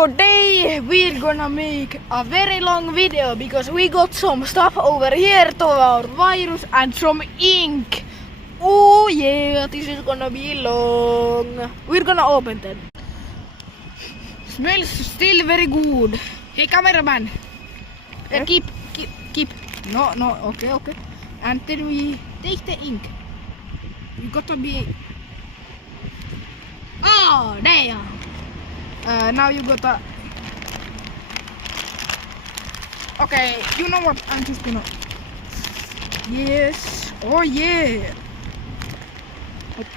Today we're gonna make a very long video because we got some stuff over here to our virus and some ink. Oh yeah, this is gonna be long. We're gonna open them. Smells still very good. Hey cameraman. Keep. No, okay. And then we take the ink. You gotta be. Oh damn. Now you gotta. Okay, you know what? I'm just gonna. Yes. Oh yeah. Okay.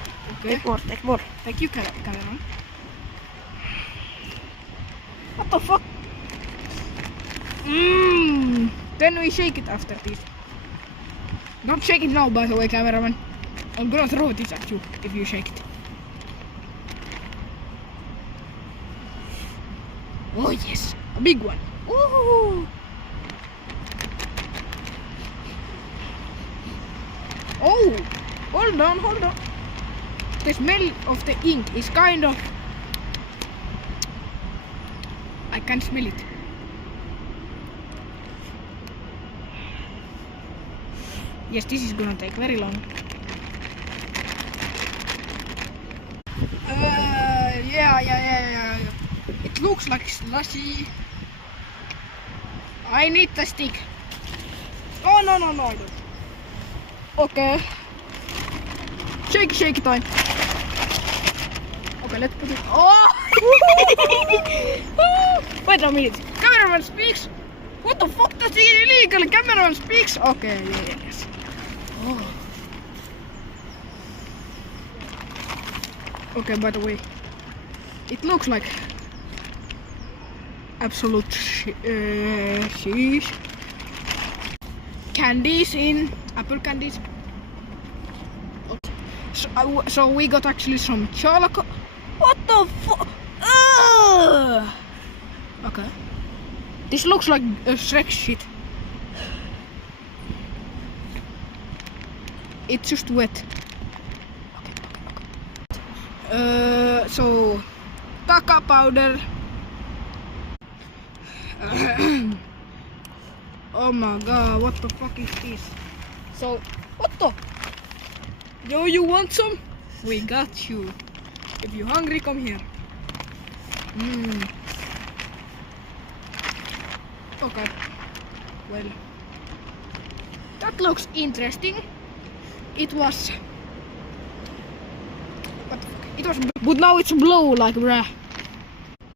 Take more. Thank you, cameraman. What the fuck? Then we shake it after this. Don't shake it now, by the way, cameraman. I'm gonna throw this at you if you shake it. Oh yes, a big one. Woohoo! Oh, hold on. The smell of the ink is kind of. I can smell it. Yes, this is gonna take very long. Yeah. It looks like slushy. I need the stick. Oh no, I don't. Okay. Shake time. Okay, let's put it. Oh! Wait a minute. Cameraman speaks. What the fuck? That's illegal. Cameraman speaks. Okay, yes. Oh. Okay, by the way, it looks like absolute sheesh. Candies in apple candies. Okay. So we got actually some chocolate. What the fuck? Okay. This looks like Shrek shit. It's just wet. So cacao powder. Oh my god, what the fuck is this? So, what the? Yo, you want some? We got you. If you're hungry, come here. Okay. Well, that looks interesting. It was. What the fuck? It was. But now it's blue, like bruh.